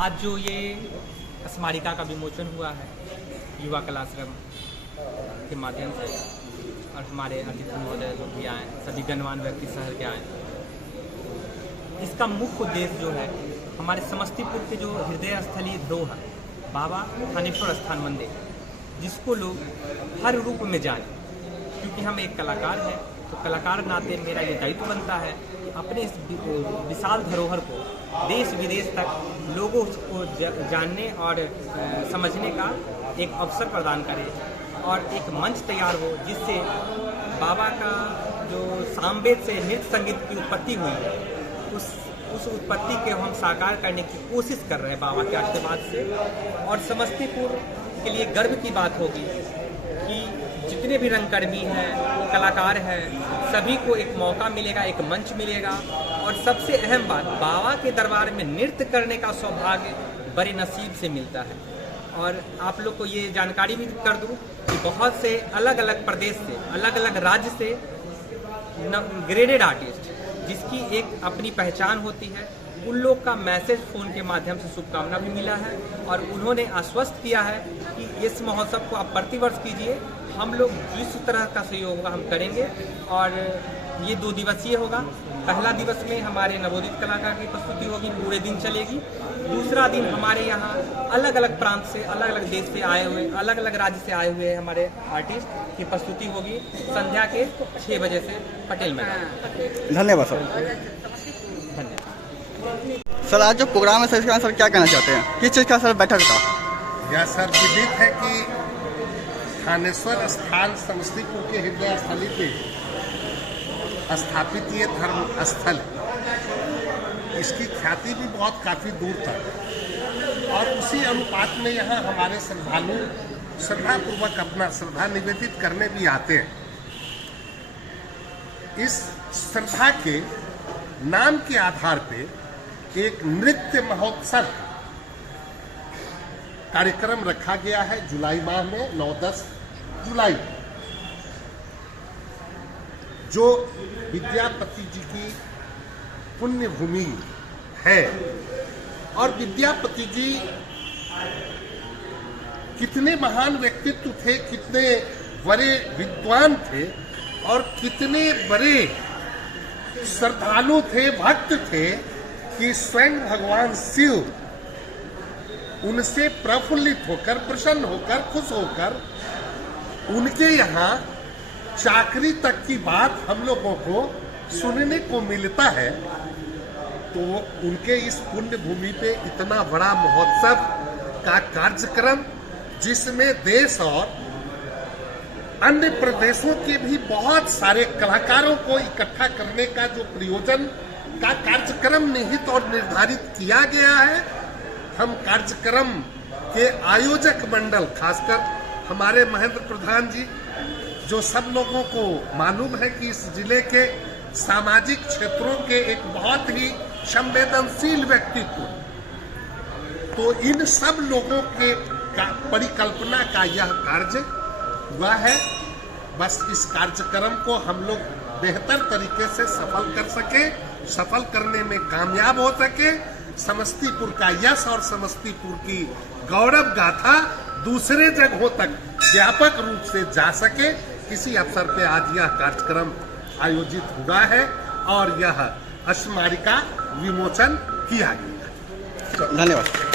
आज जो ये स्मारिका का विमोचन हुआ है युवा कलाश्रम के माध्यम से, और हमारे अतिथि महोदय लोग भी आए, सभी गणमान्य व्यक्ति शहर के आए, इसका मुख्य उद्देश्य जो है हमारे समस्तीपुर के जो हृदय स्थलीय धरोहर बाबा थानेश्वर स्थान मंदिर, जिसको लोग हर रूप में जाने, क्योंकि हम एक कलाकार हैं तो कलाकार नाते मेरा ये दायित्व बनता है कि अपने इस विशाल धरोहर को देश विदेश तक लोगों को जानने और समझने का एक अवसर प्रदान करें और एक मंच तैयार हो, जिससे बाबा का जो सामवेद से नृत्य संगीत की उत्पत्ति हुई है उस उत्पत्ति के हम साकार करने की कोशिश कर रहे हैं बाबा के आशीर्वाद से। और समस्तीपुर के लिए गर्व की बात होगी कि जितने भी रंगकर्मी हैं, कलाकार हैं, सभी को एक मौका मिलेगा, एक मंच मिलेगा। और सबसे अहम बात, बाबा के दरबार में नृत्य करने का सौभाग्य बड़े नसीब से मिलता है। और आप लोग को ये जानकारी भी कर दूं कि बहुत से अलग अलग प्रदेश से, अलग अलग राज्य से ग्रेडेड आर्टिस्ट जिसकी एक अपनी पहचान होती है, उन लोग का मैसेज फ़ोन के माध्यम से शुभकामना भी मिला है और उन्होंने आश्वस्त किया है कि इस महोत्सव को आप प्रतिवर्ष कीजिए, हम लोग जिस तरह का सहयोग होगा हम करेंगे। और ये 2 दिवसीय होगा। पहला दिवस में हमारे नवोदित कलाकार की प्रस्तुति होगी, पूरे दिन चलेगी। दूसरा दिन हमारे यहाँ अलग अलग प्रांत से, अलग अलग देश से आए हुए, अलग अलग राज्य से आए हुए हमारे आर्टिस्ट की प्रस्तुति होगी संध्या के 6 बजे से पटेल मैदान। धन्यवाद सर। धन्यवाद सर, आज जो प्रोग्राम है सर, इसका सर क्या कहना चाहते हैं? किस चीज़ का सर बैठक था? यह सर विदित है कि थानेश्वर स्थान समस्तीपुर के हृदय स्थली पे स्थापित ये धर्म स्थल, इसकी ख्याति भी बहुत काफ़ी दूर तक, और उसी अनुपात में यहाँ हमारे श्रद्धालु श्रद्धापूर्वक अपना श्रद्धा निवेदित करने भी आते हैं। इस श्रद्धा के नाम के आधार पे एक नृत्य महोत्सव कार्यक्रम रखा गया है जुलाई माह में, 9-10 जुलाई, जो विद्यापति जी की पुण्य भूमि है। और विद्यापति जी कितने महान व्यक्तित्व थे, कितने बड़े विद्वान थे और कितने बड़े श्रद्धालु थे, भक्त थे कि स्वयं भगवान शिव उनसे प्रफुल्लित होकर, प्रसन्न होकर, खुश होकर उनके यहाँ चाकरी तक की बात हम लोगों को सुनने को मिलता है। तो उनके इस पुण्य भूमि पे इतना बड़ा महोत्सव का कार्यक्रम, जिसमें देश और अन्य प्रदेशों के भी बहुत सारे कलाकारों को इकट्ठा करने का जो प्रयोजन का कार्यक्रम निहित और निर्धारित किया गया है, हम कार्यक्रम के आयोजक मंडल, खासकर हमारे महेंद्र प्रधान जी, जो सब लोगों को मालूम है कि इस जिले के सामाजिक क्षेत्रों के एक बहुत ही संवेदनशील व्यक्तित्व, तो इन सब लोगों के परिकल्पना का यह कार्य हुआ है। बस इस कार्यक्रम को हम लोग बेहतर तरीके से सफल कर सके, सफल करने में कामयाब हो सके, समस्तीपुर का यश और समस्तीपुर की गौरव गाथा दूसरे जगहों तक व्यापक रूप से जा सके, इसी अवसर पे आज यह कार्यक्रम आयोजित हुआ है और यह स्मारिका विमोचन किया गया। धन्यवाद।